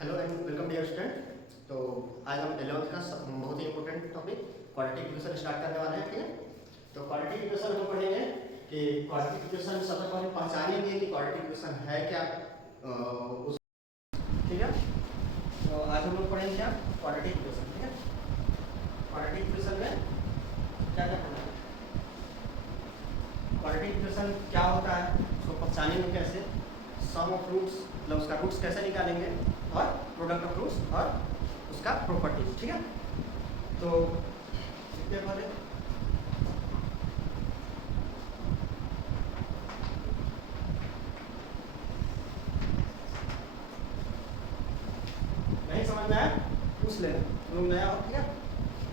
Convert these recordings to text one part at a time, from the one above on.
Hello and welcome dear student. तो आज हम 11th का बहुत ही important topic quadratic equation start करने वाले हैं। ठीक है, तो क्वाड्रेटिक इक्वेशन हम पढ़ेंगे कि क्वाड्रेटिक इक्वेशन सबसे पहले पहचानेंगे कि क्वाड्रेटिक इक्वेशन है क्या। ठीक है, तो आज हम लोग पढ़ेंगे क्या क्वाड्रेटिक इक्वेशन। ठीक है, क्वाड्रेटिक इक्वेशन में क्या क्या पढ़ना है, क्वाड्रेटिक इक्वेशन क्या होता है, उसको पहचानेंगे कैसे, सम ऑफ रूट्स मतलब उसका रूट्स कैसे निकालेंगे, और प्रोडक्ट ऑफ रूट्स और उसका प्रॉपर्टीज। ठीक है, तो इसके पहले नहीं समझ में आया पूछ लेना, तुम लोग नया हो। ठीक है,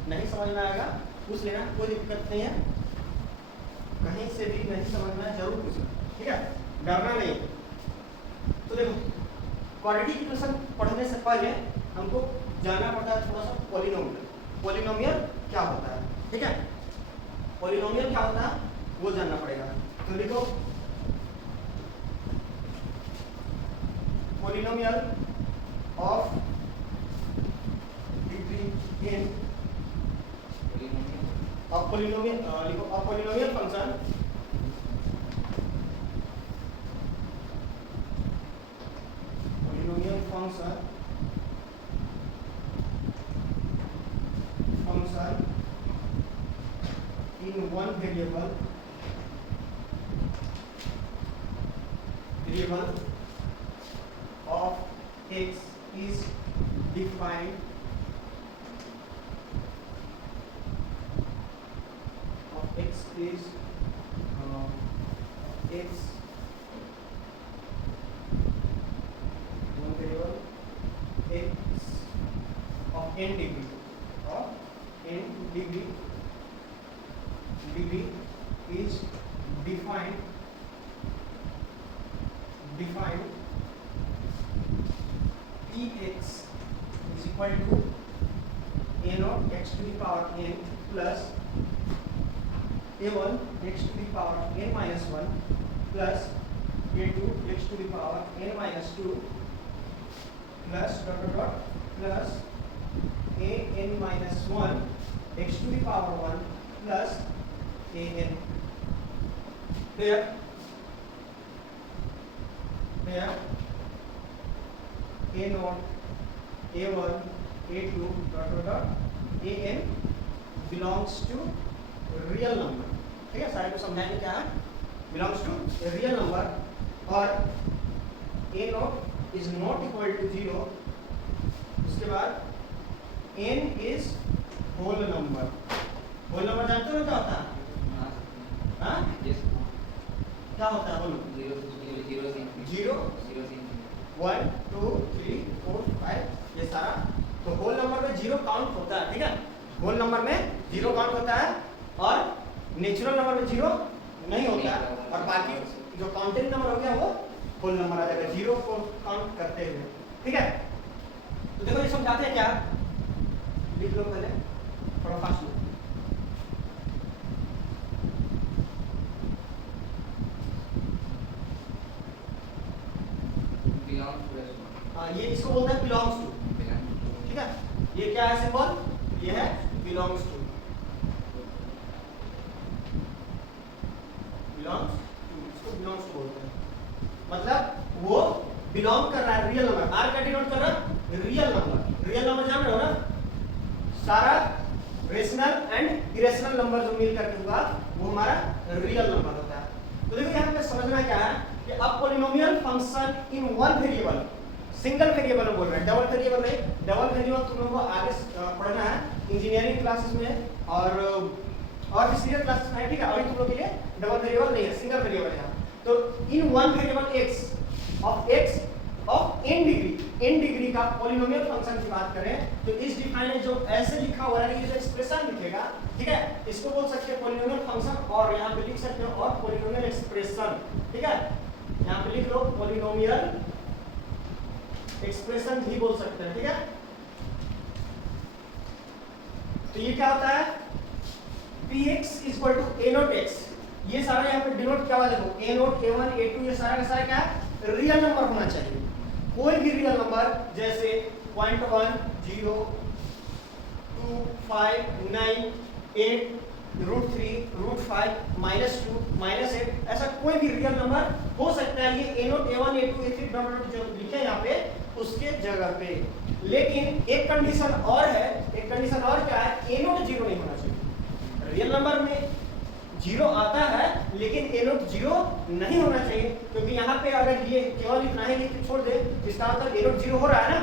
नहीं समझ में आएगा पूछ लेना, कोई दिक्कत नहीं है, कहीं से भी नहीं समझ में आया जरूर पूछना। ठीक है, डरना नहीं। तो देखो, क्वाड्रेटिक इक्वेशन पढ़ने से पहले हमको जानना पड़ता है थोड़ा सा पॉलिनोमियल। पॉलिनोमियल क्या होता है, ठीक है, पॉलिनोमियल क्या होता है वो जानना पड़ेगा। तो लिखो polynomial of degree n of polynomial, लिखो of polynomial function in one variable of x is defined x one variable x of n degree is defined Px is equal to a naught x to the power n plus a1 x to the power n minus 1 plus a2 x to the power n minus 2 plus dot dot dot plus a n minus 1 x to the power 1 plus a n. Here a naught, a1, a2 dot dot dot a n belongs to real number. ठीक है, सारे को समझाएंगे क्या है, belongs to a real number और a naught is not equal to 0। उसके बाद n is whole number। whole number जानते हो क्या होता है? हाँ, क्या होता है बोलो? 0 1 2 3 4 5 ये सारा। तो होल नंबर में 0 काउंट होता है। ठीक है, होल नंबर में 0 काउंट होता है और नेचुरल नंबर में 0 नहीं होता है, और बाकी जो काउंटिंग नंबर हो गया वो होल नंबर आ जाएगा 0 को काउंट करते हुए। ठीक है, तो देखो ये समझाते हैं क्या, लिख लो पहले थोड़ा फास्ट लो। ये इसको बोलते हैं बिलोंग्स टू। ठीक है, ये क्या है सिंबल, ये है बिलोंग्स टू। इसको बिलोंग्स टू बोलते हैं, मतलब वो बिलोंग कर रहा है रियल नंबर। आर का डिनोट कर रहा है रियल नंबर। रियल नंबर जान रहे हो ना, सारा रेशनल एंड इरेशनल नंबर जो मिल करके होगा वो हमारा रियल नंबर होता है। तो देखो यहाँ पे समझना क्या है कि अब polynomial function in one variable, single variable में बोल रहे हैं, डबल वेरिएबल नहीं। डबल वेरिएबल तुम लोगों को आगे पढ़ना है इंजीनियरिंग क्लासेस में और भी सीरियस क्लासेस में। ठीक है, अभी तुम लोग के लिए डबल वेरिएबल नहीं है, सिंगल वेरिएबल है। तो in one variable x of n degree का पॉलिनोमियल फंक्शन की बात करें तो इस डिफाइन जो ऐसे लिखा हुआ है, ये जो एक्सप्रेशन लिखेगा, ठीक है, इसको बोल सकते हैं पॉलिनोमियल फंक्शन, और यहाँ पे लिख सकते हो और पॉलिनोमियल एक्सप्रेशन। ठीक है, यहाँ पे लिख लो पॉलिनोमियल एक्सप्रेशन भी बोल सकते हैं। ठीक है, तो ये क्या होता है, px equal to a naught x। ये सारा यहाँ पे डिनोट क्या हुआ देखो, a नॉट a1 a2 ये सारा का सारा क्या है, रियल नंबर होना चाहिए। कोई भी रियल नंबर जैसे 0.1 0 2 5 9 8 √3 √5 -2 -8 ऐसा कोई भी रियल नंबर हो सकता है। ये a0 a1 a2 a3 dot जो लिखे हैं यहाँ पे उसके जगह पे। लेकिन एक कंडीशन और है, एक कंडीशन और क्या है, a0 0 नहीं होना चाहिए। रियल नंबर में 0 आता है लेकिन a0 0 नहीं होना चाहिए, क्योंकि यहाँ पे अगर ये केवल इतना ही लिख के छोड़ दे इसका मतलब a0 0 हो रहा है ना,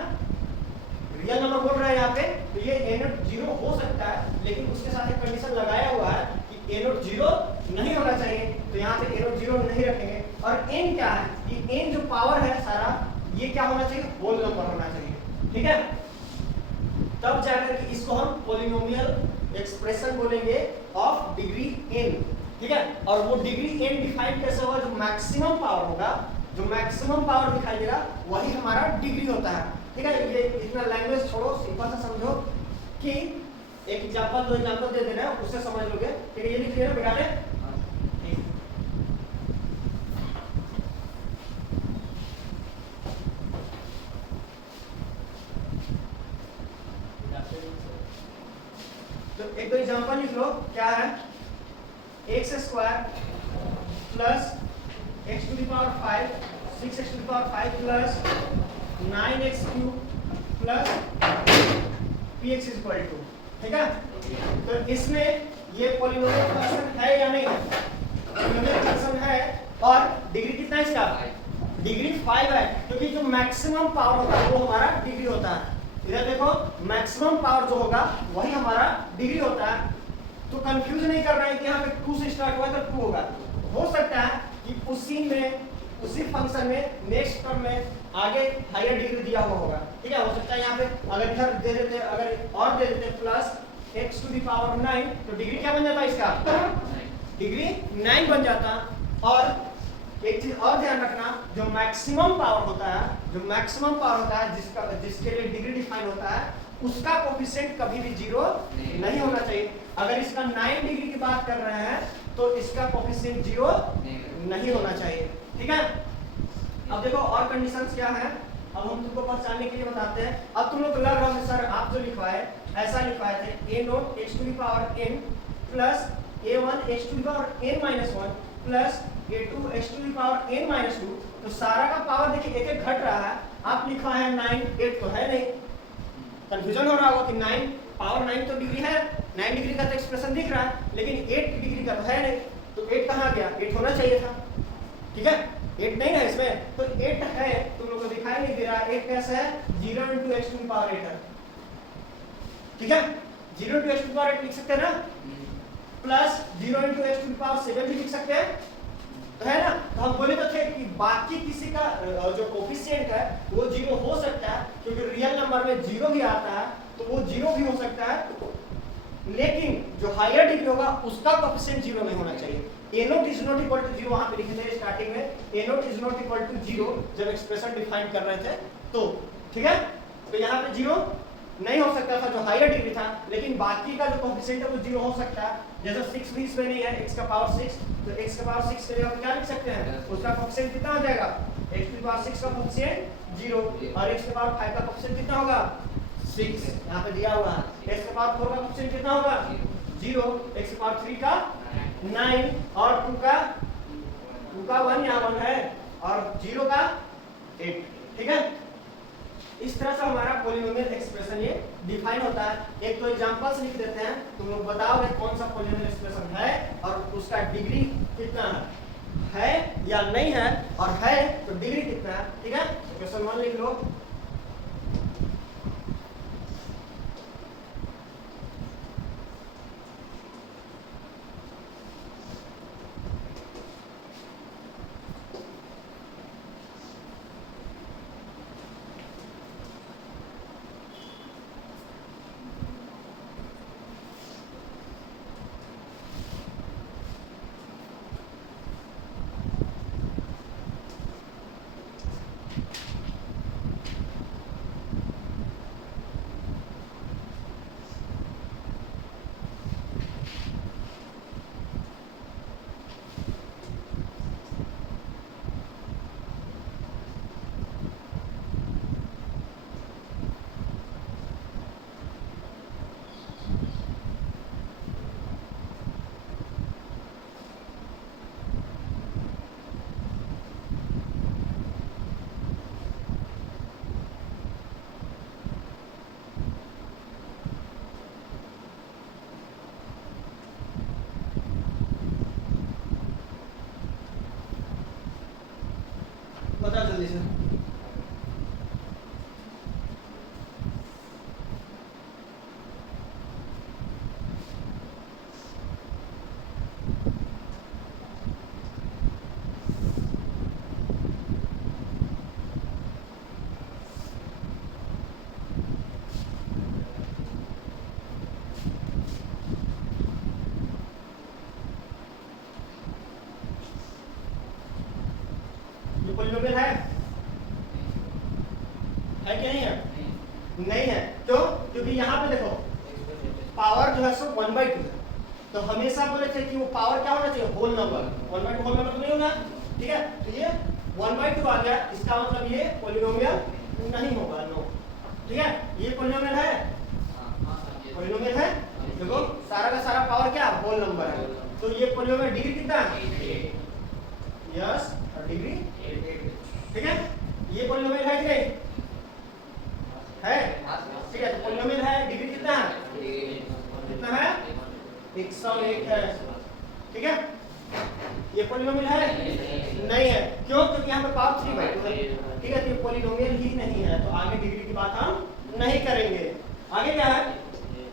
रियल नंबर बोल रहा है यहाँ पे, तो ये a0 0 हो सकता है लेकिन उसके साथ एक कंडीशन लगाया हुआ है कि a0 0 नहीं होना चाहिए, तो यहाँ पे a0 0 नहीं रखेंगे। और n क्या है, ये n जो पावर है सारा ये क्या होना चाहिए, होल नंबर होना चाहिए, ठीक है। तब जाकर के इसको हम पॉलिनोमियल एक्सप्रेशन बोलेंगे ऑफ डिग्री n, ठीक है। और वो डिग्री n डिफाइन कैसे होगा, जो मैक्सिमम पावर होगा, जो मैक्सिमम पावर दिखाई देगा वही हमारा डिग्री होता है, ठीक है। ये इतना लैंग्वेज छोड़ो, सिंपल सा समझो कि एक एग्जांपल दो एग्जांपल दे देना है उससे समझ लोगे, ठीक है। ये लिख लिया बेटा ने, तो एक दो एग्जांपल लिख लो। क्या है, x square plus x to the power 5 6x to the power 5 plus 9x cube plus px equal to, ठीक है। तो इसमें ये पॉलिनोमियल फंक्शन है या नहीं, पॉलिनोमियल फंक्शन है। और डिग्री कितना है इसका, डिग्री 5 है, क्योंकि जो मैक्सिमम पावर होता है वो हमारा डिग्री होता है। इधर देखो मैक्सिमम पावर जो होगा वही हमारा डिग्री होता है। तो कंफ्यूज नहीं करना है कि यहाँ पे 2 से स्टार्ट हुआ तो 2 होगा। हो सकता है कि उसी में, उसी फंक्शन में नेक्स्ट टर्म में आगे हायर डिग्री दिया हुआ होगा, ठीक है। हो सकता है यहाँ पे अगर इधर दे देते, अगर और दे देते plus x to the power 9, तो डिग्री क्या बन जाता है इसका, डिग्री 9 बन जाता। और एक चीज और ध्यान रखना, जो मैक्सिमम पावर होता है, जो मैक्सिमम पावर होता है जिसके लिए डिग्री डिफाइन होता है, उसका कोफिशिएंट कभी भी 0 नहीं होना चाहिए। अगर इसका 9 डिग्री की बात कर रहे हैं तो इसका कोफिशिएंट 0 नहीं होना चाहिए, ठीक है। अब देखो और कंडीशंस क्या है, अब हम तुमको पहचानने के लिए बताते हैं। अब तुम लोग लग रहा है सर आप जो लिखवाए ऐसा लिखवाए थे a0 x to the power n plus a1 x to the power n minus 1 plus a2 x to the power n minus 2। तो सारा का पावर देखिए एक एक घट रहा है। आप लिखा है 9, 8 तो है नहीं, कंफ्यूजन हो रहा होगा कि 9 पावर 9 तो डिग्री है, 9 डिग्री का तो एक्सप्रेशन दिख रहा है, लेकिन 8 डिग्री का तो है नहीं। तो 8 कहाँ गया, 8 होना चाहिए था, ठीक है। 8 नहीं है इसमें, तो 8 है, तुम लोग को दिखाई नहीं दे रहा। 8 कैसे है, 0 into x to the power 8 है, ठीक है। 0 into x to the power 8 लिख सकते हैं ना, plus 0 into x to the power 7 भी लिख सकते हैं, तो है ना। तो हम बोले तो थे कि बाकी किसी का जो कोफिशिएंट है वो 0 हो सकता है, क्योंकि रियल नंबर में 0 भी आता है तो वो 0 भी हो सकता है, लेकिन जो हायर डिग्री होगा उसका कोफिशिएंट 0 नहीं होना चाहिए। a0 is not equal to 0 वहां पे लिखे थे स्टार्टिंग में, a0 is not equal to 0 जब एक्सप्रेशन डिफाइन कर रहे थे तो, ठीक है। तो यहाँ पे 0 नहीं हो सकता था जो हायर डिग्री था, लेकिन बाकी का जो कोफिशिएंट है वो 0 हो सकता है। जैसे 6 भी इसमें नहीं है, x का पावर 6, तो x का पावर 6 के लिए क्या लिख सकते हैं, उसका कोफिशिएंट कितना हो जाएगा, x की पावर 6 का कोफिशिएंट 0 और x की पावर 5 का कोफिशिएंट कितना होगा 6, यहाँ पे दिया हुआ है। x की पावर 4 का कोफिशिएंट कितना होगा 0, x की पावर 3 का 9 और 2 का 1 यहाँ 1 है और 0 का 8, ठीक है। इस तरह से हमारा पॉलिनोमियल एक्सप्रेशन ये डिफाइन होता है। एक तो एग्जांपल्स लिख देते हैं, तुम लोग बताओगे कौन सा पॉलिनोमियल एक्सप्रेशन है और उसका डिग्री कितना है या नहीं है, और है तो डिग्री कितना है, ठीक है। क्वेश्चन 1 लिख लो। जाओ जल्दी से। पॉलिनोमियल है कि नहीं है? नहीं है। क्यों? क्योंकि यहाँ पे देखो पावर जो है सो 1/2 है, तो हमेशा बोले थे कि वो पावर क्या होना चाहिए, होल नंबर। 1/2 होल नंबर तो नहीं होगा, ठीक है। तो ये 1/2 आ गया, इसका मतलब ये पॉलिनोमियल नहीं होगा, नो। ठीक है, ये पॉलिनोमियल है, पॉलिनोमियल है। देखो सारा का सारा पावर क्या होल नंबर है, तो ये पॉलिनोमियल डिग्री कितना है? यस, और डिग्री 8। ठीक है, ये पॉलिनोमियल है कि नहीं है? ठीक है, तो पॉलिनोमियल है, डिग्री कितना है? कितना है? 101 है। ठीक है, ये पॉलिनोमियल है? नहीं है। क्यों? क्योंकि यहाँ पे पावर 3/2 है। ठीक है, तो ये पॉलिनोमियल ही नहीं है, तो आगे डिग्री की बात हम नहीं करेंगे। आगे क्या है?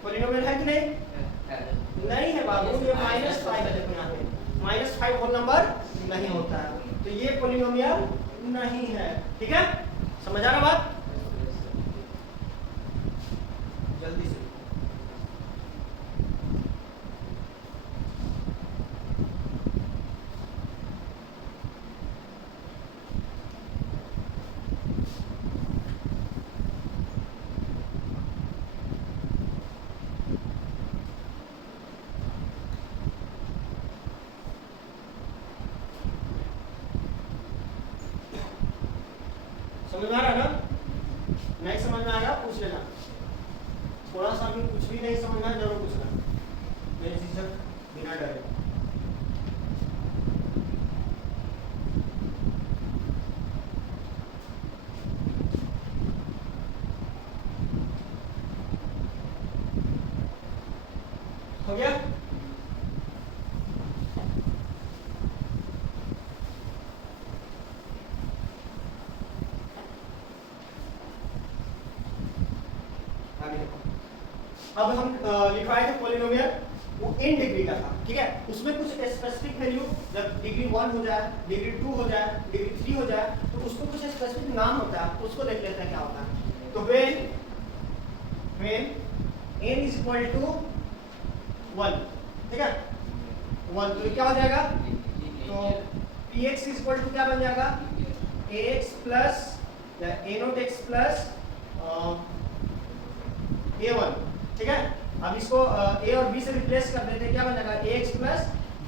पॉलिनोमियल है कि नहीं? नहीं है बाबू, ये -5 है। देखो यहाँ पे -5 होल नंबर नहीं होता है, तो ये पॉलिनोमियल नहीं है। ठीक है, समझ आ रहा बात? जल्दी से समझ में आ रहा है ना? नहीं समझ में आ रहा पूछ लेना, थोड़ा सा भी कुछ भी नहीं समझ में आया जरूर पूछना, मेरी झिझक बिना डरे। हो गया? अब हम लिखवाए थे पॉलिनोमियल, वो इन डिग्री का था। ठीक है, उसमें कुछ स्पेसिफिक वैल्यू, जब डिग्री 1 हो जाए, डिग्री 2 हो जाए, डिग्री 3 हो जाए, तो उसको कुछ स्पेसिफिक नाम होता है, उसको देख लेते हैं क्या होता है। तो when n is equal to 1, ठीक है, 1, तो क्या हो जाएगा? तो px is equal to क्या बन जाएगा? ax प्लस या a0x प्लस a1। ठीक है, अब इसको a और b से रिप्लेस कर देते हैं, क्या बन जाएगा? ax plus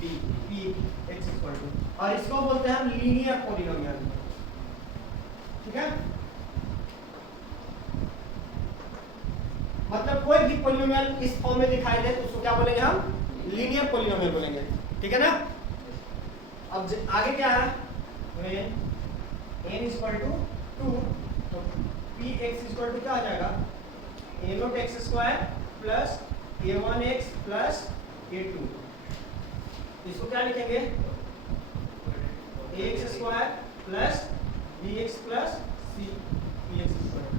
b, px equal to, और इसको बोलते हैं हम लीनियर पॉलिनोमियल। ठीक है, मतलब कोई भी पॉलिनोमियल इस फॉर्म में दिखाई दे तो उसको क्या बोलेंगे हम? लीनियर पॉलिनोमियल बोलेंगे। ठीक है ना? अब आगे क्या है? when n is equal to 2, तो px is equal to क्या आ जाएगा? a0x square plus a1x plus a2। इसको क्या लिखेंगे? ax square plus bx plus c px square.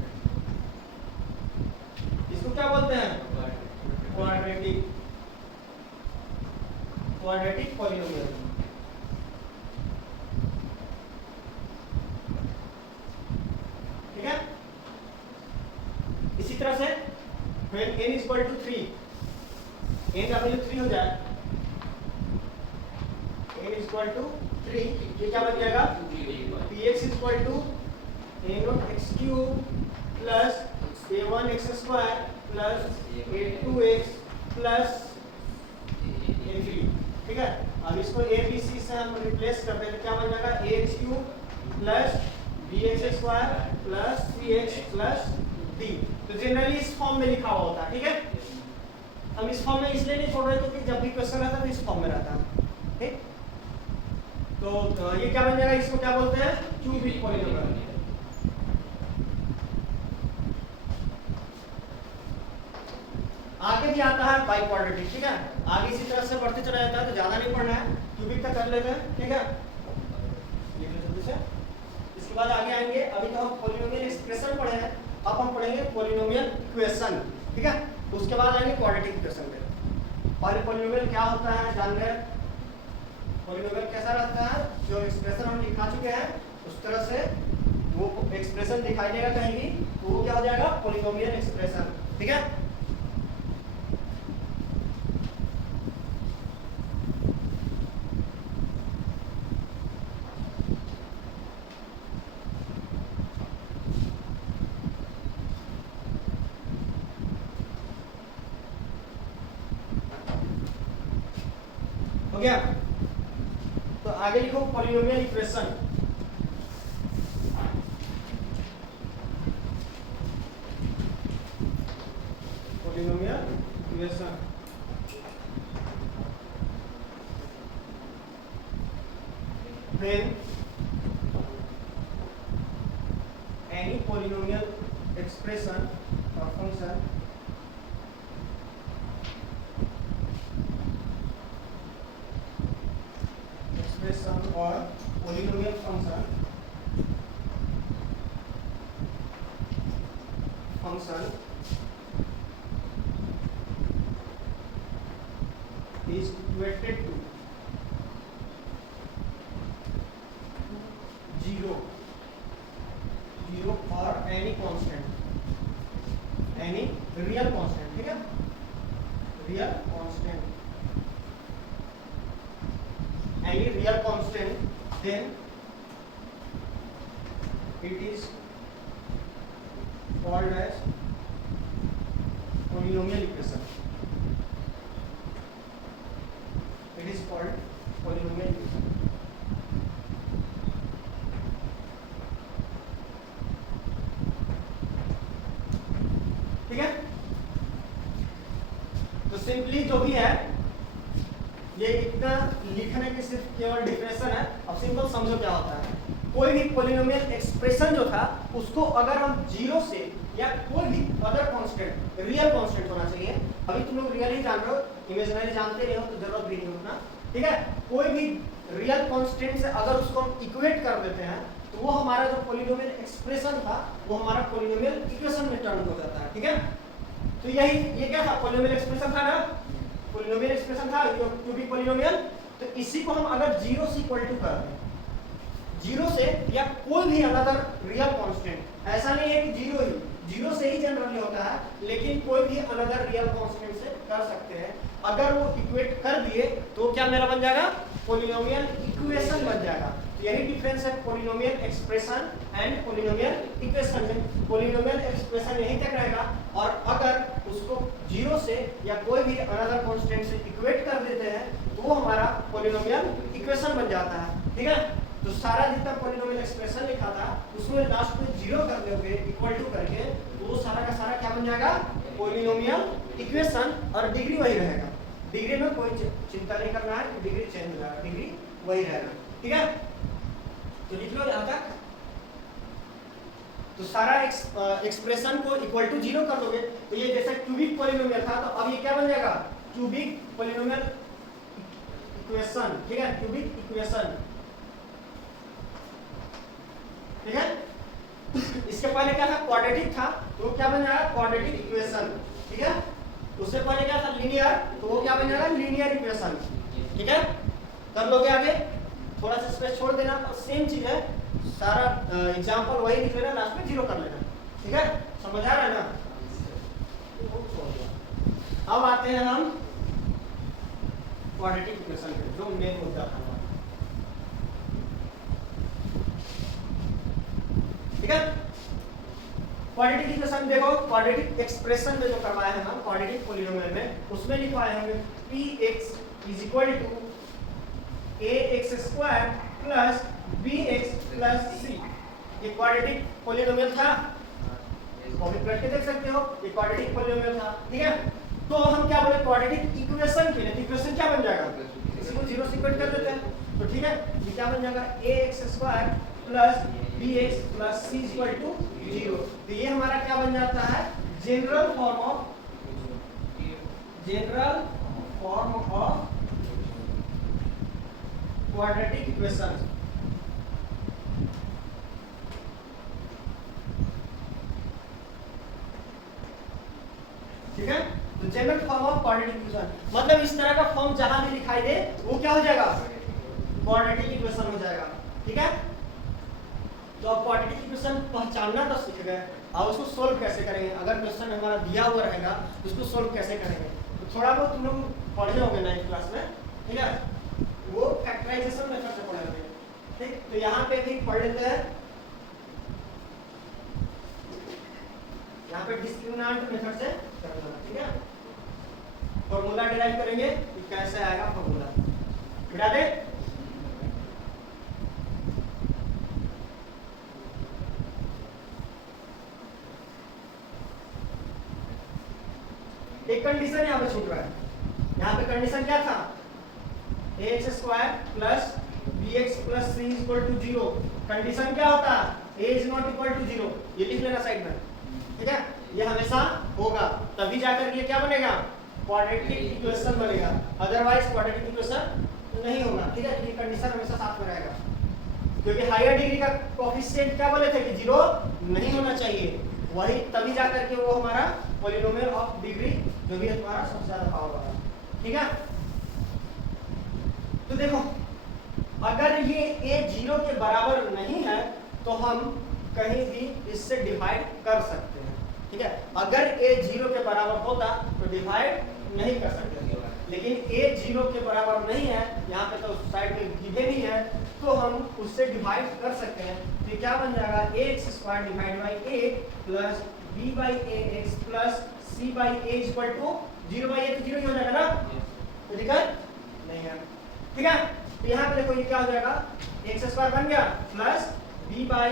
इसको क्या बोलते हैं? Quadratic polynomial. ठीक है, इसी तरह से when n is equal to 3, n का वैल्यू 3 हो जाए, n is equal to 3, ये क्या बन जाएगा? px is equal to a0x cube plus a1x square plus a2x plus a3। ठीक है, अब इसको a b c से हम रिप्लेस करते हैं, तो क्या बन जाएगा? ax cube plus bx square plus cx plus d। तो जनरली इस फॉर्म में लिखा हुआ होता है। ठीक है, हम इस फॉर्म में इसलिए नहीं छोड़ रहे क्योंकि जब भी क्वेश्चन आता है तो इस फॉर्म में रहता है। ठीक, तो ये क्या बन जाएगा? इसको क्या बोलते हैं? Cubic polynomial. आगे भी आता है बाई क्वाड्रेटिक। ठीक है, आगे इसी तरह से बढ़ते चला जाता है, तो ज्यादा नहीं पढ़ना है, क्यूबिक तक कर लेते हैं। ठीक है, लिख लो जल्दी से। इसके बाद आगे आएंगे, अभी तो हम पॉलिनोमियल एक्सप्रेशन पढ़े हैं, अब हम पढ़ेंगे पॉलिनोमियल इक्वेशन, ठीक है। उसके बाद आएंगे क्वाड्रेटिक इक्वेशन पे। और पॉलिनोमियल क्या होता है जान गए, पॉलिनोमियल कैसा रहता है, जो एक्सप्रेशन हम दिखा चुके हैं उस तरह से वो एक्सप्रेशन दिखाई देगा कहीं भी तो वो क्या हो जाएगा, पॉलिनोमियल एक्सप्रेशन, ठीक है। हो गया, तो आगे लिखो polynomial equation. Polynomial equation when any polynomial expression or function or polynomial function is equated to 0 or any constant, any real constant, ठीक है, real constant, any real constant, then it is called as polynomial equation. It is called polynomial equation. ठीक है, तो simply जो भी है ये इतना लिखने की सिर्फ केवल डिफरेंशन है। अब सिंपल समझो क्या होता है, कोई भी पॉलिनोमियल एक्सप्रेशन जो था उसको अगर हम जीरो से या कोई भी अदर कांस्टेंट, रियल कांस्टेंट होना चाहिए, अभी तुम लोग रियल ही जान रहे हो, इमेजिनरी जानते नहीं हो तो जरूरत भी नहीं उतना, ठीक है। कोई भी रियल कांस्टेंट से अगर उसको हम इक्वेट कर देते हैं तो वो हमारा जो पॉलिनोमियल एक्सप्रेशन था वो हमारा पॉलिनोमियल इक्वेशन में टर्न हो जाता है, ठीक है। तो यही ये क्या था, पॉलिनोमियल एक्सप्रेशन था ना, पॉलिनोमियल एक्सप्रेशन था क्यूबिक पॉलिनोमियल। तो इसी को हम अगर जीरो से इक्वल टू कर दें, जीरो से या कोई भी अनदर रियल कांस्टेंट, ऐसा नहीं है कि जीरो से ही जनरली होता है, लेकिन कोई भी अनदर रियल कांस्टेंट से कर सकते हैं। अगर वो इक्वेट कर दिए तो क्या मेरा बन जाएगा, पॉलिनोमियल इक्वेशन बन जाएगा। यही डिफरेंस है polynomial expression and polynomial equation में। पॉलिनोमियल एक्सप्रेशन यहीं तक रहेगा और अगर उसको जीरो से या कोई भी अनदर कांस्टेंट से इक्वेट कर देते हैं तो वो हमारा पॉलिनोमियल इक्वेशन बन जाता है, ठीक है। तो सारा जितना पॉलिनोमियल एक्सप्रेशन लिखा था उसमें लास्ट में जीरो कर दोगे इक्वल टू करके, तो वो सारा का सारा क्या बन जाएगा, पॉलिनोमियल इक्वेशन, और डिग्री वही रहेगा। डिग्री में कोई चिंता नहीं करना है, डिग्री चेंज हो जाएगा, डिग्री वही रहेगा, ठीक है। तो लिख लो यहाँ तक। तो सारा एक्सप्रेशन को इक्वल टू जीरो कर दोगे तो ये जैसे क्यूबिक पॉलिनोमियल था तो अब ये क्या बन जाएगा, क्यूबिक पॉलिनोमियल इक्वेशन, ठीक है, क्यूबिक इक्वेशन, ठीक है। इसके पहले क्या था, क्वाड्रेटिक था, तो क्या बन जाएगा, क्वाड्रेटिक इक्वेशन, ठीक है। उससे पहले क्या था, लीनियर, तो वो क्या बन जाएगा, लीनियर इक्वेशन, ठीक है। कर लोगे आगे, थोड़ा सा स्पेस छोड़ देना, तो सेम चीज है, सारा एग्जांपल वही लिख लेना, लास्ट में जीरो कर लेना, ठीक है। समझ आ रहा है ना। अब आते हैं हम क्वाड्रेटिक इक्वेशन पे, जो मेन मुद्दा था, ठीक है। क्वाड्रेटिक इक्वेशन देखो, क्वाड्रेटिक एक्सप्रेशन में जो करवाए हैं हम क्वाड्रेटिक पॉलिनोमियल में, उसमें लिखवाए होंगे px is equal to ax square plus bx plus c। ये क्वाड्रेटिक पॉलिनोमियल था, कॉपी करके देख सकते हो, ये क्वाड्रेटिक पॉलिनोमियल था, ठीक है। तो हम क्या बोले, क्वाड्रेटिक इक्वेशन के लिए, इक्वेशन क्या बन जाएगा, इसी को जीरो से इक्वेट कर देते हैं, तो ठीक है, ये क्या बन जाएगा, ax square plus bx plus c equal to 0। तो ये हमारा क्या बन जाता है, general form of quadratic equation. ठीक है। तो general form of quadratic equation मतलब इस तरह का फॉर्म जहां भी दिखाई दे वो क्या हो जाएगा, क्वाड्रेटिक इक्वेशन हो जाएगा। ठीक है। तो अब क्वाड्रेटिक इक्वेशन पहचानना तो सीख गए, और उसको सोल्व कैसे करेंगे। अगर क्वेश्चन हमारा दिया हुआ रहेगा तो उसको सोल्व कैसे करेंगे, तो थोड़ा बहुत तुम लोग पढ़े होंगे 9th क्लास में, ठीक है, वो फैक्टराइजेशन मेथड से पढ़े होंगे। ठीक, तो यहाँ पे भी पढ़ लेते हैं। यहाँ पे डिस्क्रिमिनेंट मेथड से करना, ठीक है। फॉर्मूला डिराइव करेंगे कि कैसे आएगा फॉर्मूला, मिटा दे। एक कंडीशन यहाँ पे छूट रहा है। यहाँ पे कंडीशन क्या था, ax square plus bx plus c equal to 0। Condition क्या होता है, a is not equal to 0, ये लिख लेना साइड में, ठीक है। ये हमेशा होगा, तभी जाकर ये क्या बनेगा, क्वाड्रेटिक इक्वेशन बनेगा, अदरवाइज क्वाड्रेटिक इक्वेशन नहीं होगा। ठीक है, ये कंडीशन हमेशा साथ में रहेगा, क्योंकि हायर डिग्री का कोएफिशिएंट क्या बोले थे कि 0 नहीं होना चाहिए, वही तभी जाकर के वो हमारा पॉलिनोमियल ऑफ डिग्री जो भी हमारा सबसे ज्यादा पावर वाला। ठीक है। तो देखो अगर ये a 0 के बराबर नहीं है तो हम कहीं भी इससे डिवाइड कर सकते हैं। ठीक है, अगर a 0 के बराबर होता तो डिवाइड नहीं कर सकते, लेकिन a 0 के बराबर नहीं है, यहाँ पे तो साइड में गिवन ही है, तो हम उससे डिवाइड कर सकते हैं। तो क्या बन जाएगा, ax square divide by a plus b by ax plus c by a equal to 0 by a, तो 0 ही हो जाएगा ना, तो दिक्कत नहीं है। ठीक है, तो यहाँ पे देखो ये क्या हो जाएगा, x स्क्वायर बन गया plus b by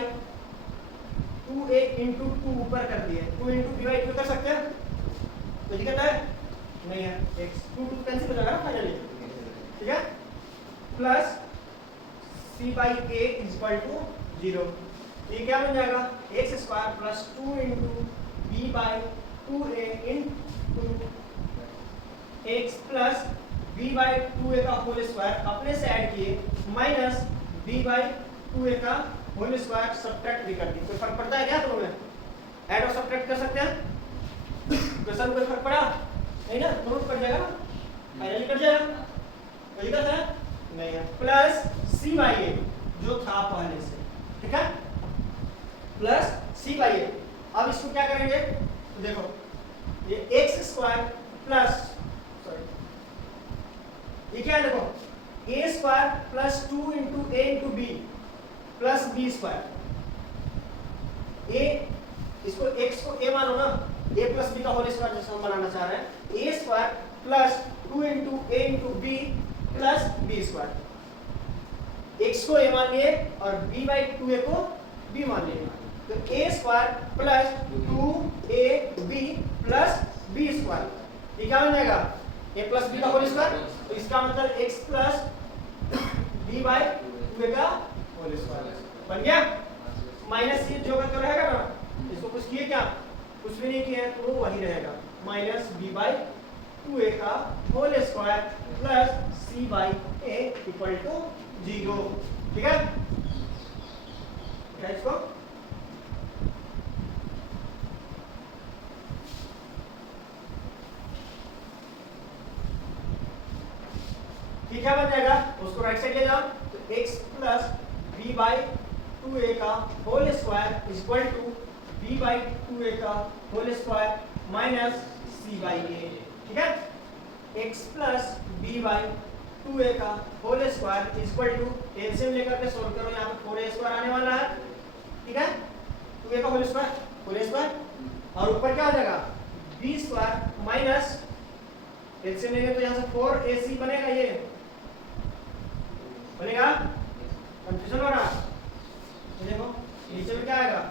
2a into 2 ऊपर कर दिए, 2 इंटू b बाई 2 कर सकते हैं, तो दिक्कत है नहीं है, x 2 2 कैंसिल हो जाएगा फाइनली। ठीक है, plus c by a equal to 0, ये क्या बन जाएगा, x square plus 2 into b by 2a into x plus b by 2a का होल स्क्वायर अपने से ऐड किए माइनस b बाई 2a का होल स्क्वायर सब्ट्रैक्ट भी कर दी। कोई फर्क पड़ता है क्या तुम्हें, ऐड और सब्ट्रैक्ट कर सकते हैं, क्वेश्चन कोई फर्क पड़ा नहीं ना, तुरंत कट जाएगा ना, फाइनली कट जाएगा, कोई दिक्कत है नहीं है। प्लस c बाई a जो था पहले से, ठीक है, प्लस c बाई a। अब इसको क्या करेंगे, तो देखो ये x स्क्वायर प्लस ये क्या है, देखो a square plus 2 into a into B plus B square, a इसको x को a मानो ना, a प्लस b का होल स्क्वायर जैसे हम बनाना चाह रहे हैं, a square plus 2 into a into B plus B square, x को a मान लिए और b बाई 2a को b मान लिए, तो a square plus 2ab plus b square, ये क्या बन जाएगा, a प्लस b का होल स्क्वायर, तो इसका मतलब x plus b by 2a का होल स्क्वायर बन गया। माइनस ये जो तो रहेगा ना, इसको कुछ किए क्या, कुछ भी नहीं किया है, तो वो वही रहेगा, माइनस b बाई 2a का whole square plus c by a equal to 0। ठीक है, क्या इसको ठीक है बन जाएगा, उसको राइट साइड ले जाओ, तो x plus b by 2a का whole square equal to b by 2a का whole square minus c by a। ठीक है, x plus b by 2a का whole square equal to LCM लेकर के सोल्व करो, यहाँ पे 4a स्क्वायर आने वाला है। ठीक है, 2a का होल स्क्वायर और ऊपर क्या हो जाएगा, b स्क्वायर माइनस एलसीएम लेंगे तो यहाँ से 4ac बनेगा, ये बनेगा, कंफ्यूजन हो रहा, देखो नीचे में क्या आएगा,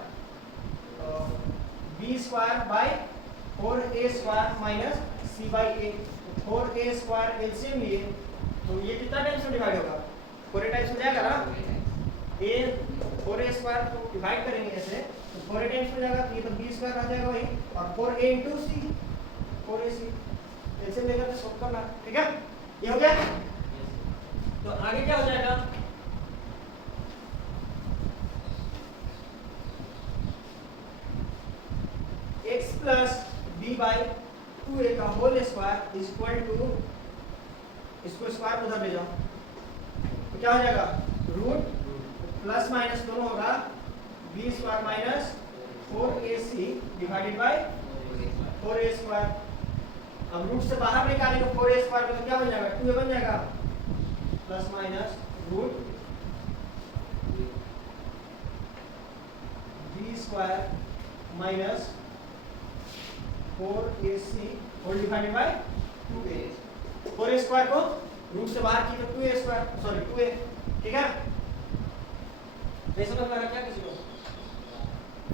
b square by 4a square minus c by a, 4a square LCM लिए तो ये कितना टाइम्स में डिवाइड होगा, 4a टाइम्स में जाएगा ना, a 4a स्क्वायर को डिवाइड करेंगे ऐसे तो 4a टाइम्स में जाएगा, तो ये तो b स्क्वायर आ जाएगा वही, और 4a into c 4ac LCM लेकर के सॉल्व करना। ठीक है, ये हो गया, तो आगे क्या हो जाएगा, x plus b by 2a का whole square is equal to, इसको स्क्वायर उधर ले जाओ तो क्या हो जाएगा, रूट प्लस माइनस दोनों होगा b square minus 4ac divided by 4a square. अब रूट से बाहर निकालेंगे 4a स्क्वायर में तो क्या बन जाएगा, 2a बन जाएगा plus minus root b square minus 4ac whole divided by 2a। 4a square को रूट से बाहर की तो 2a स्क्वायर, सॉरी 2a, ठीक है। नहीं समझ में आ रहा क्या किसी को,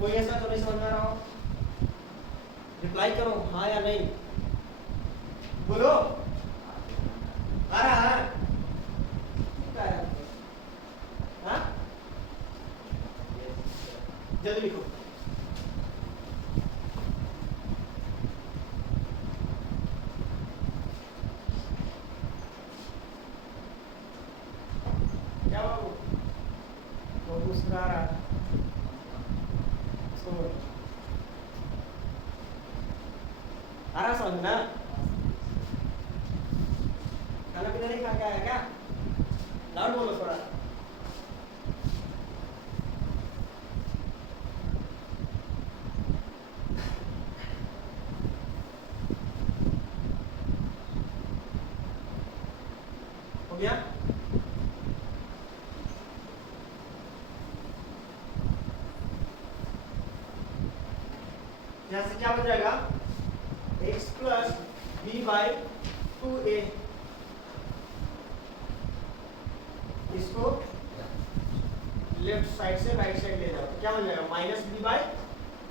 कोई ऐसा तो नहीं समझ में आ रहा हो, रिप्लाई करो हाँ या नहीं, बोलो आ रहा है क्या है, हाँ जल्दी लिखो। क्या बाबू बहुत मुस्कुरा रहा है, आ रहा समझ ना, खाना पीना नहीं खा के आया क्या, लाउड बोलो थोड़ा। हो गया, यहाँ से क्या बन जाएगा, x plus b by 2a, इसको लेफ्ट साइड से राइट साइड ले जाओ तो क्या बन जाएगा, minus b by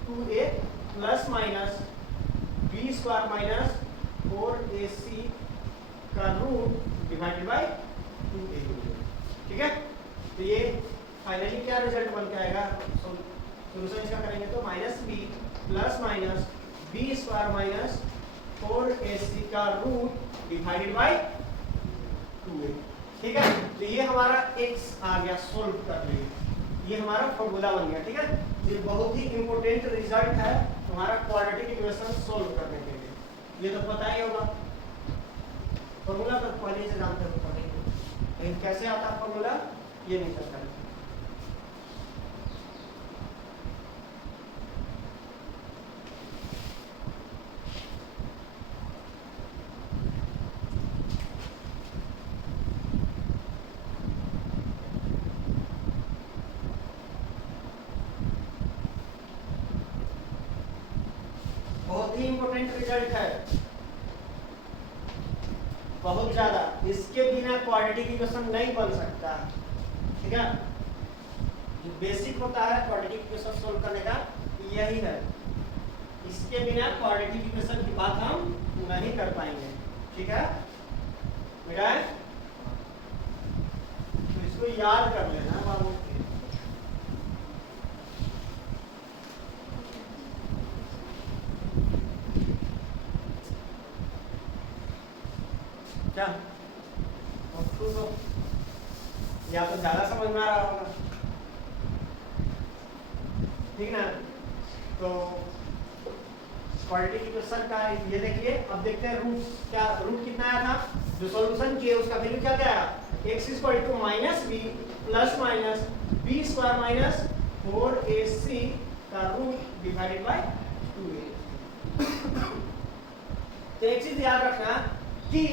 2a plus minus b square minus 4ac का रूट डिवाइडेड बाई 2a, ठीक है। तो ये फाइनली क्या रिजल्ट बन के आएगा, सोल्यूशन इसका करेंगे तो minus b plus minus b square minus 4ac का रूट डिवाइडेड बाई 2a, ठीक है। तो ये हमारा x आ गया सोल्व कर लिए, ये हमारा फॉर्मूला बन गया, ठीक है। ये बहुत ही इंपॉर्टेंट रिजल्ट है तुम्हारा क्वाड्रेटिक इक्वेशन सोल्व करने के लिए, ये तो पता ही होगा फॉर्मूला, तो पहले से जानते हो पढ़ेंगे, लेकिन कैसे आता है फॉर्मूला ये नहीं पता है। बहुत ही इंपॉर्टेंट रिजल्ट है, बहुत ज्यादा, इसके बिना क्वाड्रेटिक इक्वेशन नहीं बन सकता, ठीक है। जो बेसिक होता है क्वाड्रेटिक इक्वेशन सोल्व करने का यही है, इसके बिना क्वाड्रेटिक इक्वेशन की बात हम नहीं कर पाएंगे, ठीक है बेटा। तो इसको याद कर लेना बाबू, क्या या तो ज्यादा समझ में आ रहा होगा, ठीक ना। तो क्वाड्रेटिक इक्वेशन का ये देखिए, अब देखते हैं रूट, क्या रूट कितना आया था, जो सॉल्यूशन किए उसका वैल्यू क्या आया, x equal to minus B plus minus B square minus 4ac का रूट डिवाइडेड बाय 2a। तो एक चीज याद रखना कि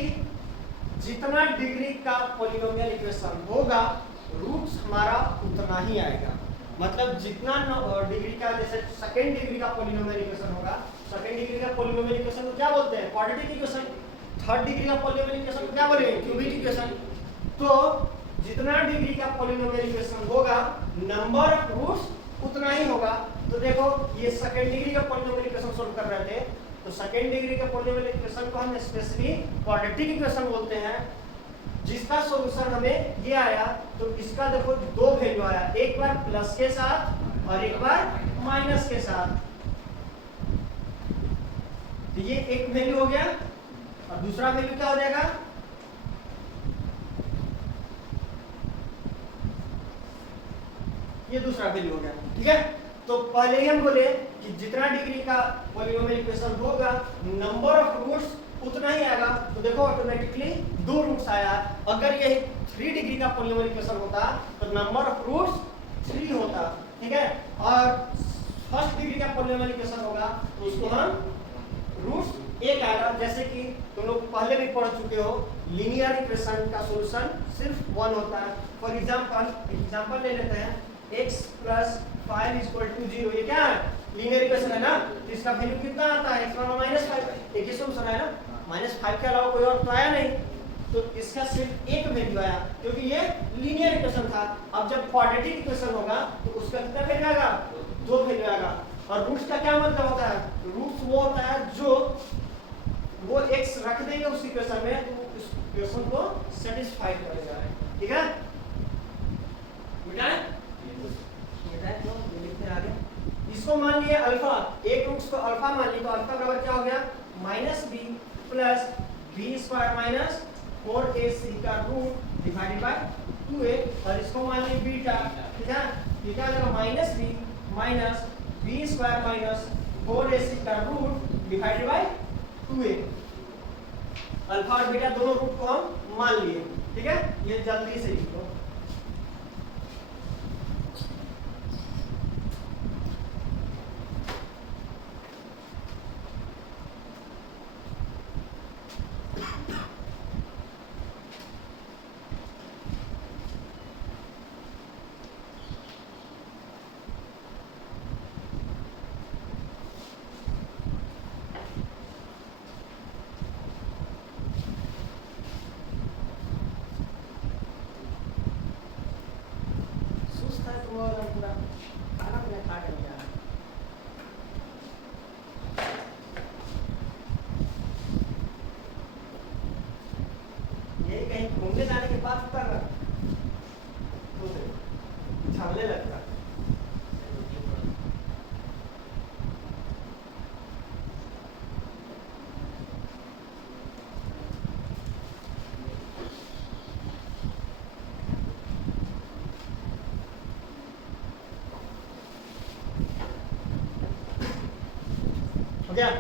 जितना डिग्री का पॉलिनोमियल इक्वेशन होगा रूट्स हमारा उतना ही आएगा, मतलब जितना डिग्री का, जैसे सेकेंड डिग्री का पॉलिनोमियल इक्वेशन होगा, सेकेंड डिग्री का पॉलिनोमियल इक्वेशन को क्या बोलते हैं, क्वाड्रेटिक इक्वेशन। थर्ड डिग्री का पॉलिनोमियल इक्वेशन को क्या बोलेंगे, क्यूबिक इक्वेशन। तो जितना डिग्री का पॉलिनोमियल इक्वेशन होगा नंबर ऑफ रूट्स उतना ही होगा। तो देखो ये सेकेंड डिग्री का पॉलिनोमियल इक्वेशन सोल्व कर रहे थे, तो सेकेंड डिग्री के पॉलिनोमियल इक्वेशन को हम स्पेशली क्वाड्रेटिक इक्वेशन बोलते हैं, जिसका सॉल्यूशन हमें ये आया। तो इसका देखो दो वैल्यू आया, एक बार प्लस के साथ और एक बार माइनस के साथ। तो ये एक वैल्यू हो गया और दूसरा वैल्यू क्या हो जाएगा, ये दूसरा वैल्यू हो गया, ठीक है। तो पहले ही हम बोले कि जितना डिग्री का पॉलिनोमियल इक्वेशन होगा नंबर ऑफ रूट्स उतना ही आएगा। तो देखो ऑटोमेटिकली 2 रूट्स आया। अगर ये 3 डिग्री का पॉलिनोमियल इक्वेशन होता तो नंबर ऑफ रूट्स 3 होता, ठीक है। और फर्स्ट डिग्री का पॉलिनोमियल इक्वेशन होगा तो उसको हम रूट्स 1 आएगा। जैसे कि तुम लोग पहले भी पढ़ चुके हो लीनियर इक्वेशन का सॉल्यूशन सिर्फ 1 होता है। फॉर एग्जांपल ले लेते हैं x + 5 = 0। ये क्या है? लीनियर इक्वेशन है ना। तो इसका वैल्यू कितना आता है? x -5। एक ही सॉल्यूशन है ना, -5 के अलावा कोई और तो आया नहीं। तो इसका सिर्फ एक वैल्यू आया क्योंकि ये लीनियर इक्वेशन था। अब जब क्वाड्रेटिक इक्वेशन होगा तो उसका कितना वैल्यू आएगा? 2 वैल्यू आएगा। और रूट्स का क्या मतलब होता है? रूट्स वो होता है जो वो x रख देंगे उस इक्वेशन में तो उस इक्वेशन को सेटिस्फाई करेगा, ठीक है। बेटा तो लिखते हैं आगे। इसको मान लिए अल्फा, एक रूट्स को अल्फा मान लिए तो अल्फा बराबर क्या हो गया? -b + b² - 4ac का रूट डिवाइडेड बाय 2a। और इसको मान लिए बीटा, ठीक है। ये क्या हो जाएगा? -b - b² - 4ac का root divided by 2a। Alpha और बीटा दोनों रूट को हम मान लिए, ठीक है। ये जल्दी से लिखो। घूमने जाने के बाद उतर छावने लगता। हो गया?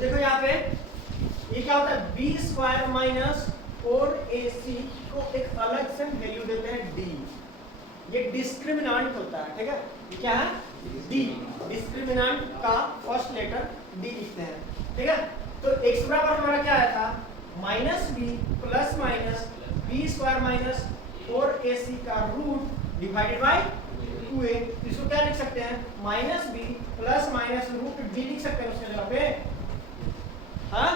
देखो यहाँ पे ये क्या होता है? b² - 4ac को एक अलग से वैल्यू देते हैं d। ये डिस्क्रिमिनेंट होता है, ठीक है। ये क्या है? d। डिस्क्रिमिनेंट का फर्स्ट लेटर d लिखते हैं, ठीक है। तो x बराबर हमारा क्या आया था? -b + b² - 4ac का रूट डिवाइडेड बाय 2a। इसको क्या लिख सकते हैं? -b ± √d लिख सकते हैं उसके जगह पे। हाँ,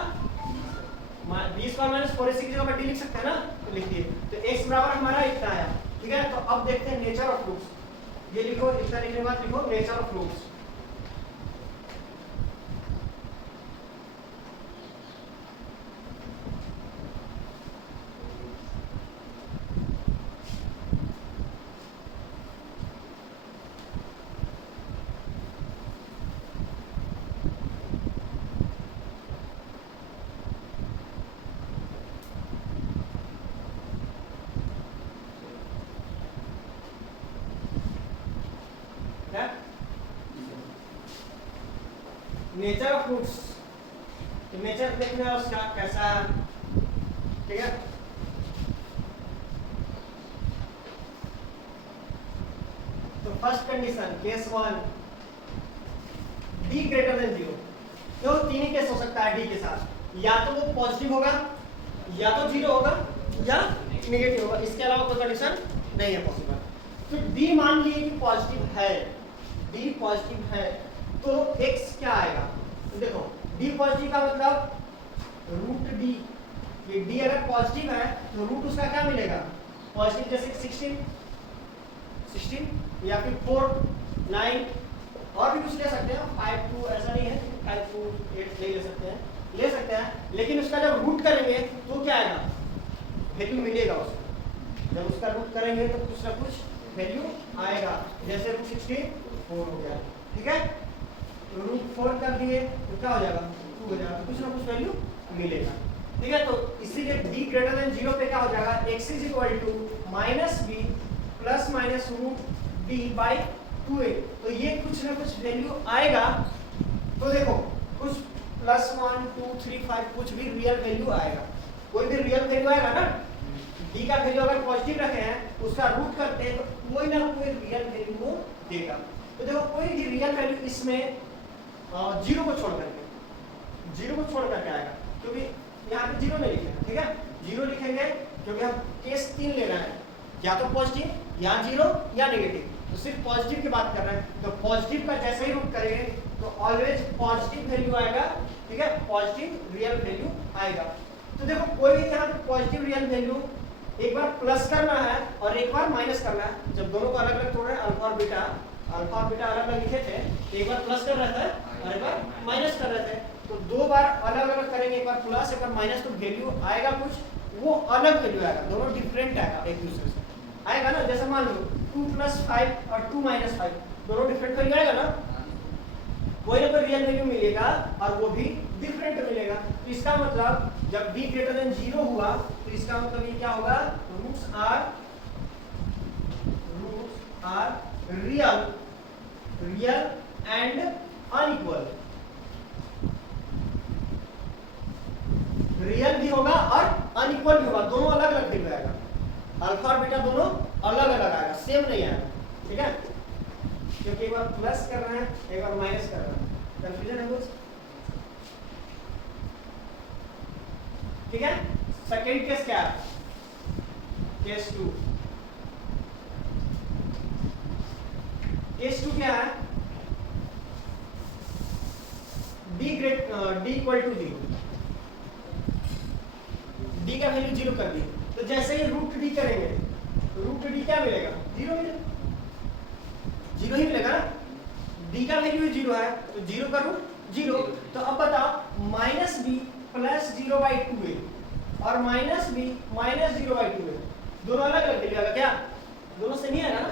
b² - 4ac की जगह पर d लिख सकते हैं ना, तो लिखिए। तो x बराबर हमारा इतना आया, ठीक है। तो अब देखते हैं नेचर ऑफ रूट्स। ये लिखो, इतना लिखने के बाद लिखो nature of roots. Nature of roots, nature देखना है उसका कैसा है, ठीक है। तो फर्स्ट कंडीशन केस 1 d > 0। तो 3 ही केस हो सकता है d के साथ, या तो वो पॉजिटिव होगा, या तो 0 होगा, या नेगेटिव होगा। इसके अलावा कोई कंडीशन नहीं है पॉसिबल। तो d मान लिए कि पॉजिटिव है, d पॉजिटिव है तो x क्या आएगा? तो देखो d पॉजिटिव का मतलब √d। ये d अगर पॉजिटिव है तो रूट उसका क्या मिलेगा? पॉजिटिव, जैसे 16 या फिर 4 9 और भी कुछ ले सकते हैं। 5 2 ऐसा नहीं है 5 2 8 नहीं ले सकते हैं, लेकिन उसका जब रूट करेंगे तो क्या आएगा? वैल्यू मिलेगा उसको। जब उसका रूट करेंगे तो कुछ ना कुछ वैल्यू आएगा। जैसे √64 हो गया, ठीक है। √4 कर दिए तो क्या हो जाएगा? 2 हो जाएगा, तो कुछ ना कुछ वैल्यू मिलेगा, ठीक है, तो इसीलिए d ग्रेटर देन 0 पे क्या हो जाएगा, x is equal to minus B plus minus root d by 2a। तो ये कुछ ना कुछ वैल्यू आएगा। तो देखो कुछ +1 2 3 5 कुछ भी रियल वैल्यू आएगा, कोई भी रियल वैल्यू आएगा ना। d का वैल्यू अगर पॉजिटिव रखे हैं उसका रूट करते हैं तो कोई ना कोई रियल वैल्यू वो देगा। तो देखो कोई भी रियल वैल्यू इसमें 0 को छोड़ करके आएगा, क्योंकि यहाँ पे 0 नहीं लिखेंगे। ठीक है, 0 लिखेंगे क्योंकि हम केस 3 लेना है, या तो पॉजिटिव या 0 या नेगेटिव। तो सिर्फ पॉजिटिव की बात कर रहे हैं, तो पॉजिटिव का जैसे ही रूट करेंगे तो ऑलवेज पॉजिटिव वैल्यू आएगा। ठीक है, पॉजिटिव रियल वैल्यू आएगा। तो देखो कोई भी यहाँ पे पॉजिटिव रियल वैल्यू एक बार प्लस करना है और एक बार माइनस करना है। जब दोनों को अलग अलग तोड़ रहे हैं, अल्फा और बीटा अलग अलग लिखे थे, एक बार प्लस कर रहे थे और एक बार माइनस कर रहे थे। तो दो बार अलग अलग करेंगे, एक बार प्लस एक बार माइनस, तो वैल्यू आएगा कुछ, वो अलग वैल्यू आएगा, दोनों डिफरेंट आएगा एक दूसरे से आएगा ना। जैसे मान लो 2 + 5 और 2 - 5 दोनों डिफरेंट वैल्यू आएगा ना, कोई ना कोई रियल वैल्यू मिलेगा और वो भी डिफरेंट मिलेगा। तो इसका मतलब जब b ग्रेटर देन 0 हुआ तो इसका मतलब ये क्या होगा, roots are real and unequal. Real भी होगा और अनइक्वल भी होगा, दोनों अलग अलग वैल्यू आएगा। अल्फा और बीटा दोनों अलग अलग आएगा, सेम नहीं आएगा। ठीक है, क्योंकि एक बार प्लस कर रहे हैं एक बार माइनस कर रहे हैं, कंफ्यूजन है कुछ। ठीक है, सेकेंड केस क्या है, केस 2। केस 2 क्या है, d इक्वल टू 0, d का वैल्यू 0 कर दिए। तो जैसे ही रूट d करेंगे तो रूट d क्या मिलेगा, 0 मिलेगा, 0 ही मिलेगा ना। d का वैल्यू 0 है तो 0 का रूट 0। तो अब बताओ -b + 0/2a और -b - 0/2a दोनों अलग अलग वैल्यू आएगा क्या, दोनों सेम ही आएगा ना।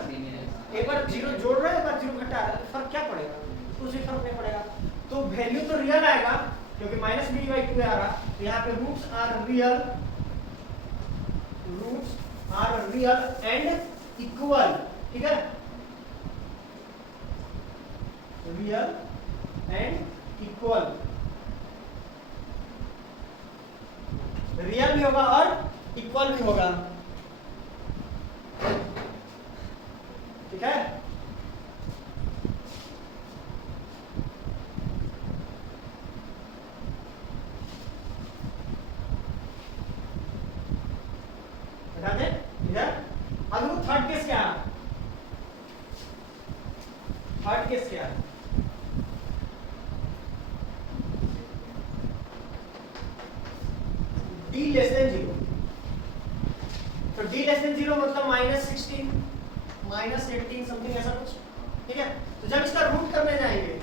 एक बार 0 जोड़ रहे हैं, एक बार 0 घटा रहे हैं, फर्क क्या पड़ेगा, कुछ भी फर्क नहीं पड़ेगा। तो वैल्यू तो रियल आएगा क्योंकि -b/2 आ रहा। तो यहाँ पे roots are real and equal. ठीक है, रियल एंड इक्वल, रियल भी होगा और इक्वल भी होगा। ठीक है, बता दें इधर। अब वो थर्ड केस क्या है, थर्ड केस क्या है, d लेस देन 0। तो d लेस देन 0 मतलब -16 -18 समथिंग ऐसा कुछ। ठीक है, तो जब इसका रूट करने जाएंगे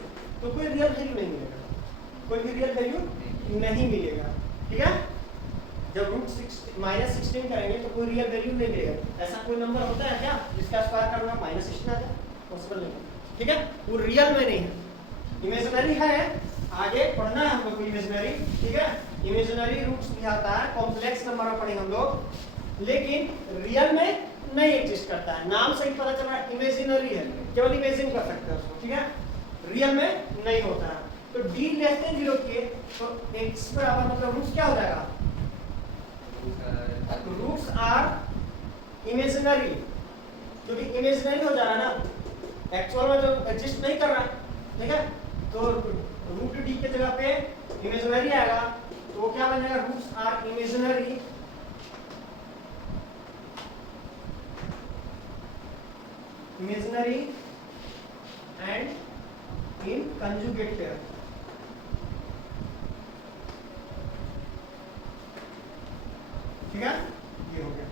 तो कोई रियल वैल्यू नहीं मिलेगा, कोई भी रियल वैल्यू नहीं मिलेगा। ठीक है, जब रूट -16 करेंगे तो कोई रियल वैल्यू नहीं मिलेगा। ऐसा कोई नंबर होता है क्या जिसका स्क्वायर करना -16 आ जाए, पॉसिबल नहीं। ठीक है, वो रियल में नहीं है, इमेजिनरी है। आगे पढ़ना है हमको इमेजिनरी। ठीक है, इमेजिनरी रूट्स भी आता है, कॉम्प्लेक्स नंबर में पढ़ेंगे हम लोग, लेकिन रियल में नहीं एग्जिस्ट करता है। नाम से ही पता चल रहा है इमेजिनरी है, केवल इमेजिन कर सकते हैं उसको। ठीक है, रियल में नहीं होता है। तो d लेस देन 0 के तो x बराबर मतलब रूट्स क्या हो जाएगा, रूट्स आर इमेजिनरी, क्योंकि इमेजिनरी हो जा रहा है ना, एक्चुअल में तो एग्जिस्ट नहीं कर रहा है। ठीक है, तो रूट d के जगह पे इमेजिनरी आएगा, तो वो क्या बन जाएगा, roots are imaginary and in conjugate pair. ठीक है, ये हो गया।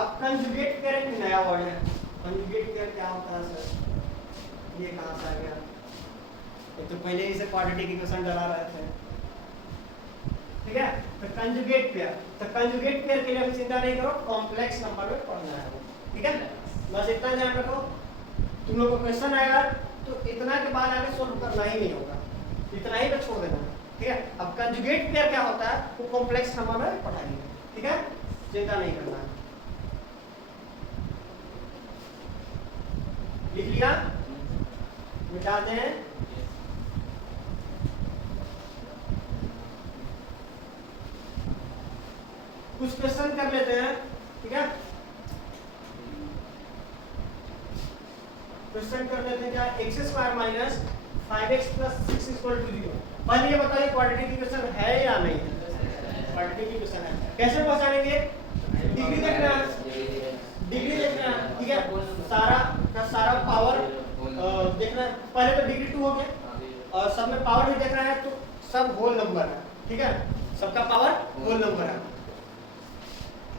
अब कंजुगेट पेयर एक नया वर्ड है। कंजुगेट पेयर क्या होता है सर, ये कहां से आ गया, तो पहले ही से क्वाड्रेटिक इक्वेशन डला रहे थे। ठीक है, तो कंजुगेट पेयर, तो कंजुगेट पेयर के लिए चिंता नहीं करो, कॉम्प्लेक्स नंबर में पढ़ना है। ठीक है, बस इतना ध्यान रखो। तुम लोग को क्वेश्चन आएगा तो इतना के बाद आगे सोल्व करना ही नहीं होगा, इतना ही पे छोड़ देना। ठीक है। अब कंजुगेट पेयर क्या होता है वो कॉम्प्लेक्स नंबर में पढ़ाएंगे, ठीक है, चिंता नहीं करना है। लिख लिया, मिटा दें। कुछ क्वेश्चन कर लेते हैं, ठीक है। क्वेश्चन कर लेते हैं क्या, X square minus 5x plus 6 equal to 0। पहले ये बताइए क्वाड्रेटिक इक्वेशन है या नहीं है? क्वाड्रेटिक इक्वेशन है। कैसे पहचानेंगे? डिग्री देखना है, डिग्री देखना है, ठीक है। सारा का सारा पावर देखना है। पहले तो डिग्री 2 हो गया और सब में पावर भी देखना है, तो सब होल नंबर है, ठीक है, सबका पावर होल नंबर है।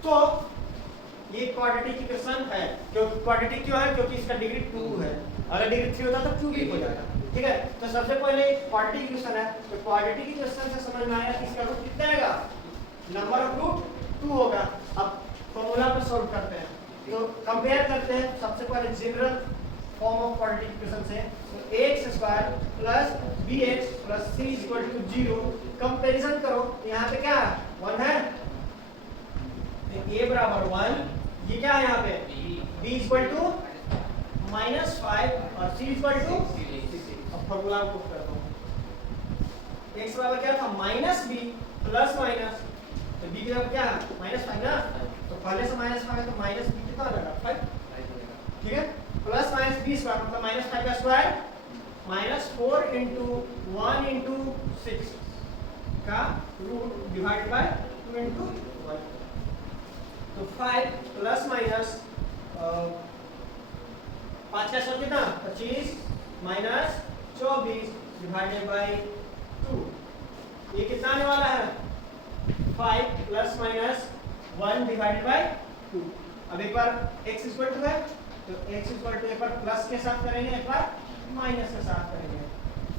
तो ये क्वाड्रेटिक इक्वेशन है। क्योंकि क्वाड्रेटिक क्यों है? क्योंकि इसका डिग्री 2 है। अगर डिग्री 3 होता तो क्यूबिक हो जाता, ठीक है। तो सबसे पहले क्वाड्रेटिक इक्वेशन है, तो क्वाड्रेटिक इक्वेशन से समझ में आया कि इसका रूट कितना आएगा, नंबर ऑफ रूट 2 होगा। अब फॉर्मूला पे सॉल्व करते हैं, तो कंपेयर करते हैं सबसे पहले general form of quadratic equation से। तो ax square plus bx plus c equal to 0। Comparison करो, यहाँ पे क्या है, 1 है, a बराबर 1, ये क्या है यहाँ पे, b इक्वल टू -5 और c इक्वल टू 6। अब फॉर्मूला को पुट करता हूँ। x बराबर क्या था, -b प्लस माइनस, तो b की जगह क्या है, -5 ना, तो पहले से -5 है तो -b कितना आ जाएगा, 5, ठीक है। प्लस माइनस b स्क्वायर मतलब -5 का स्क्वायर, -4 इंटू 1 इंटू 6 का रूट डिवाइड बाय 2 इंटू 1। तो 5 प्लस माइनस 5 का स्क्वायर कितना, 25 माइनस 24 डिवाइडेड बाय 2। ये कितना आने वाला है, 5 प्लस माइनस 1 डिवाइडेड बाय 2। अब एक बार x इक्वल टू है तो x इक्वल टू एक बार प्लस के साथ करेंगे, एक बार माइनस के साथ करेंगे,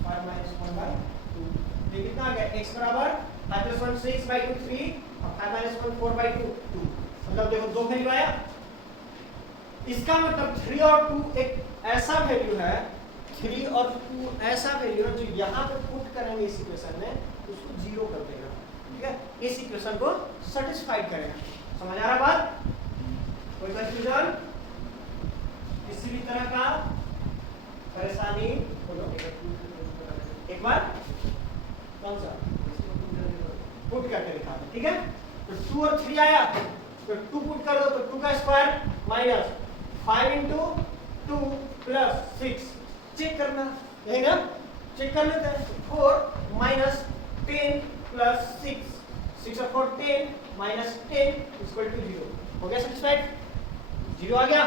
5 माइनस 1 बाय 2। ये कितना आ गया, x बराबर 5 प्लस 1 6 बाय 2 3 और 5 माइनस 1 4 बाय 2 2। मतलब देखो दो वैल्यू आया। इसका मतलब 3 और 2 एक ऐसा वैल्यू है, 3 और 2 ऐसा वैल्यू है जो यहाँ पे पुट करेंगे इस इक्वेशन में, उसको 0 कर देगा, ठीक है। इस इक्वेशन को सेटिस्फाइड करेगा। समझ आ रहा बात? कोई कंफ्यूजन, किसी भी तरह का परेशानी बोलो एक बार, कौन सा पुट करके दिखा दो, ठीक है। तो 2 और 3 आया तो 2 पुट कर दो, तो 2 का square minus 5 into 2 plus 6, check करना है ना, चेक कर लेते हैं। 4 माइनस 10 प्लस 6, 6 और 4 10 माइनस 10 इक्वल टू 0। हो गया सेटिस्फाइड, 0 आ गया,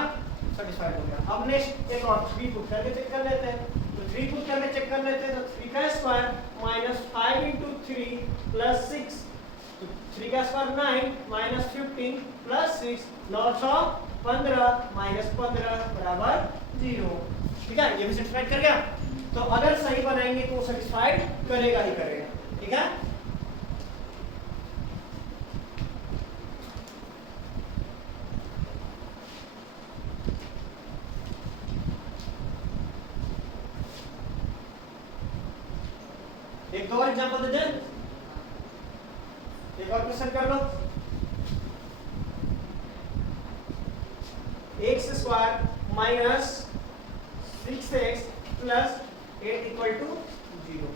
सेटिस्फाइड हो गया। अब नेक्स्ट एक और 3 पुट करके चेक कर लेते हैं। तो 3 पुट करके चेक कर लेते हैं, तो 3 का स्क्वायर माइनस 5 इंटू 3 प्लस 6, तो 3 का स्क्वायर 9 माइनस 15 प्लस 6, 9 15 माइनस 15 बराबर 0, ठीक है। ये भी सेटिस्फाइड कर गया। तो अगर सही बनाएंगे तो सेटिस्फाइड करेगा ही करेगा, ठीक है। एक और एग्जांपल दे दें, एक और क्वेश्चन कर लो। X square minus 6x plus 8 equal to 0।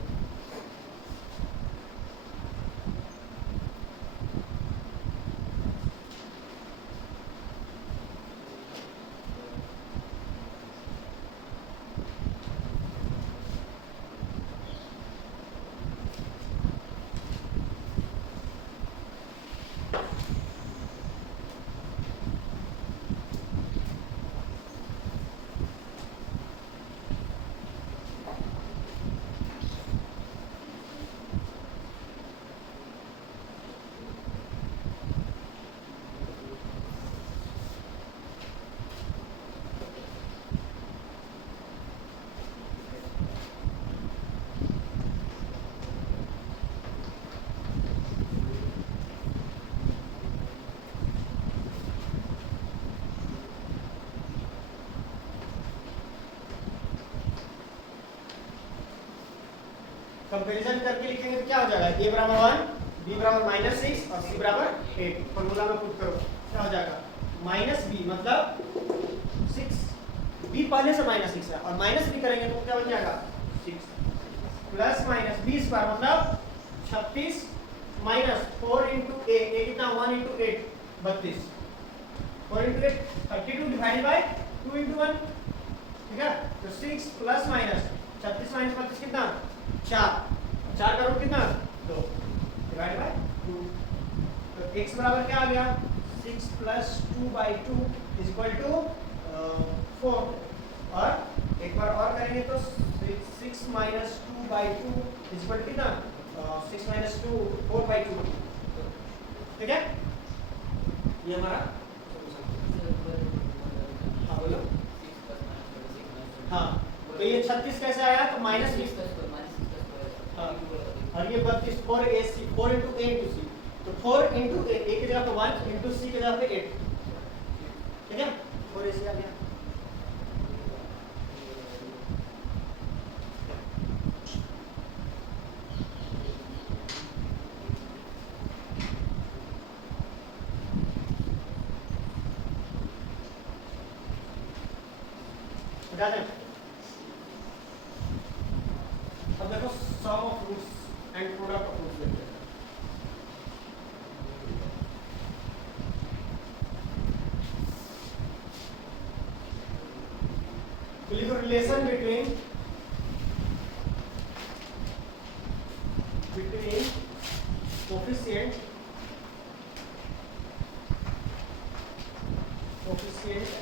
Comparison करके लिखेंगे तो क्या हो जाएगा, a बराबर 1, b बराबर -6 और c बराबर 8। फॉर्मूला में पुट करो क्या हो जाएगा, -b मतलब 6, b पहले से -6 है और -b करेंगे तो क्या बन जाएगा 6 प्लस माइनस b स्क्वायर मतलब 36 माइनस 4 इंटू a कितना 1 into 8 32, 4 into 8 32 divide by 2 into 1, ठीक है। तो 6 प्लस माइनस 36 माइनस 32 कितना 4, 4 का रूट कितना 2 डिवाइड बाय 2। तो x बराबर क्या आ गया 6 plus 2 by 2 is equal to 4। और एक बार और करेंगे तो 6 minus 2 by 2 is equal to कितना 6 माइनस 2 4 बाई 2, ठीक है। ये हमारा हाँ बोलो हाँ। तो ये 36 कैसे आया तो -20, हाँ और ये 32 4 AC 4 into a into c, तो 4 इंटू a की जगह पे 1 इंटू c की जगह पे 8, ठीक है 4 AC आ गया। बता दें अब देखो sum of roots and product of roots लेते हैं। तो लिखो relation between coefficient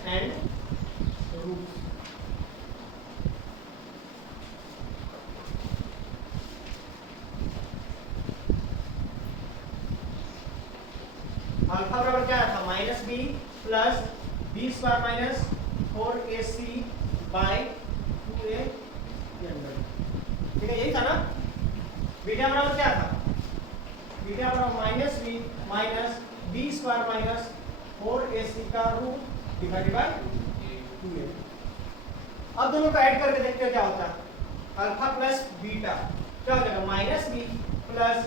and roots. Alpha बराबर क्या था -b plus b square minus 4ac by 2a के अंदर, ठीक है यही था ना। बीटा बराबर क्या था, बीटा बराबर -b minus b square minus 4ac का रूट डिवाइडेड बाय 2a। अब दोनों को ऐड करके देखते हैं क्या होता है। अल्फा प्लस बीटा क्या हो जाएगा -b plus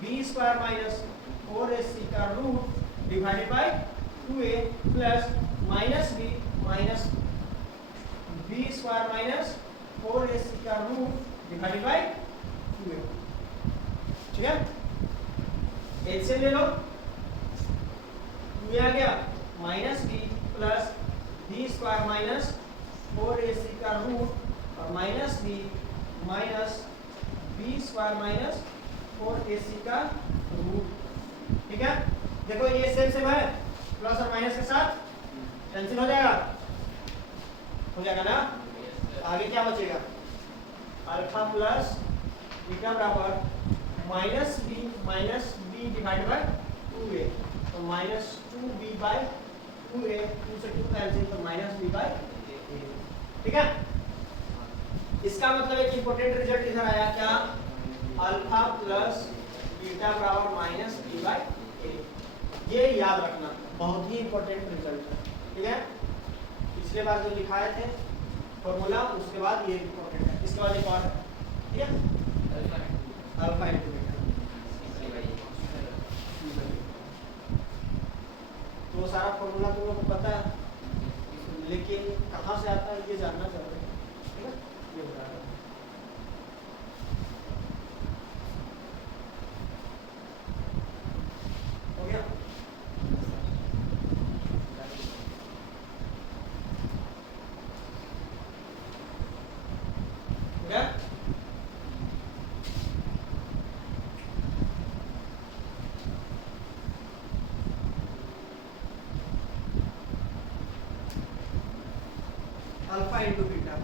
b square minus 4ac का root divided by 2a plus -b minus b square minus 4ac का रूट डिवाइडेड बाय 2a, ठीक है। एलसीएम ले लो, 2a आ गया -b plus b square minus 4ac का रूट और -b minus b square minus 4ac का root, ठीक है। देखो ये सेम है, प्लस और माइनस के साथ कैंसिल हो जाएगा ना। आगे क्या बचेगा, अल्फा प्लस बीटा बराबर -b डिवाइड बाय 2a, तो -2b बाय 2a, 2 से 2 कैंसिल तो -b बाय a, ठीक है। इसका मतलब एक इंपॉर्टेंट रिजल्ट इधर आया क्या, अल्फा प्लस बीटा बराबर -b बाय a। ये याद रखना बहुत ही इंपॉर्टेंट रिजल्ट है, ठीक है। पिछले बार जो लिखाए थे फॉर्मूला उसके बाद ये इंपॉर्टेंट है, इसके बाद एक और है, ठीक है अल्फा इंटू बीटा। तो वो सारा फॉर्मूला तुम लोग को पता है, लेकिन कहाँ से आता है ये जानना चाहते हैं, ठीक है ये बता रहा हूँ। हो गया अल्फा इंटू बीटा,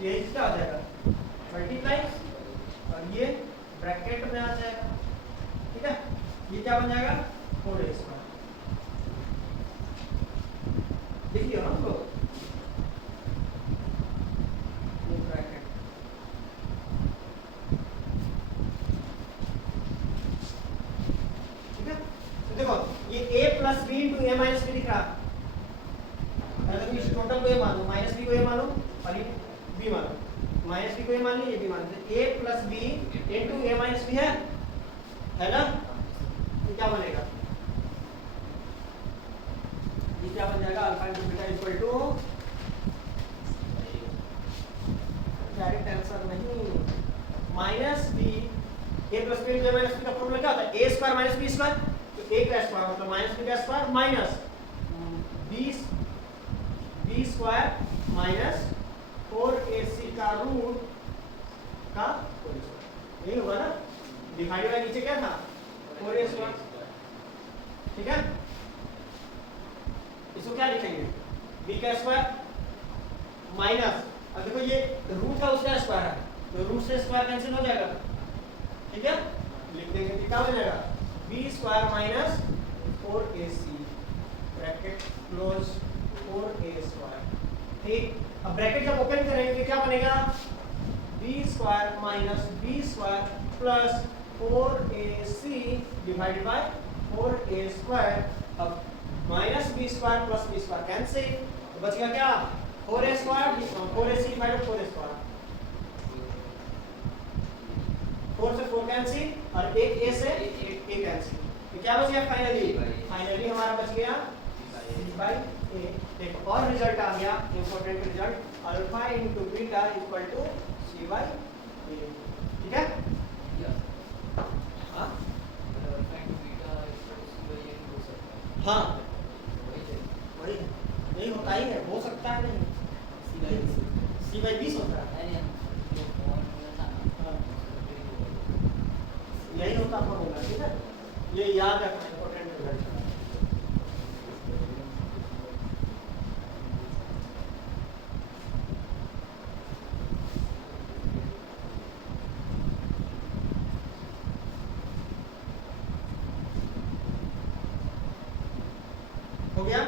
ये क्या आ जाएगा मल्टीप्लाई और ये ब्रैकेट में आ जाएगा, ठीक है। ये क्या बन जाएगा 4a स्क्वायर, देखिए हम लोग ये ब्रैकेट, ठीक है। तो देखो ये a plus b into a minus b दिख रहा है, टोटल को ये मान लो, -b को ये मानो और ये b मानो, माइनस बी को ए मान लीजिए, बी मान लीजिए, A plus B into A minus B है ना? तो क्या बनेगा? ये क्या बन जाएगा? Alpha into beta equal to, direct answer नहीं, minus B A plus B into A minus B का फॉर्मूला क्या होता है? A square minus B square, तो ए का स्क्वायर मतलब माइनस बी का square minus B square minus 4ac का रूट का होल स्क्वायर, यही होगा ना? डिवाइड बाय नीचे क्या था? 4a स्क्वायर, ठीक है? इसको क्या लिखेंगे? b का स्क्वायर माइनस, अब देखो ये रूट का उसका स्क्वायर है, तो रूट से स्क्वायर कैंसिल हो जाएगा, ठीक है? लिख देंगे तो क्या हो जाएगा? b square minus 4ac bracket close 4a square, ठीक? अब ब्रैकेट जब ओपन करेंगे तो क्या बनेगा? b square minus b square plus 4ac divided by 4a square. अब minus B square plus B square cancel, तो बच गया क्या? 4a square 4ac divided 4a square, 4 से 4 कैंसिल और एक a से एक a कैंसिल, तो क्या बच गया फाइनली हमारा बच गया c बाई a। एक और रिजल्ट आ गया, important result, alpha into beta equal to c by a, ठीक है? हाँ हाँ वही नहीं होता ही है, हो सकता है नहीं, c बाई 20 होता है, यही होता होगा, ठीक है? ये याद रखना, इंपॉर्टेंट रिजल्ट हो गया।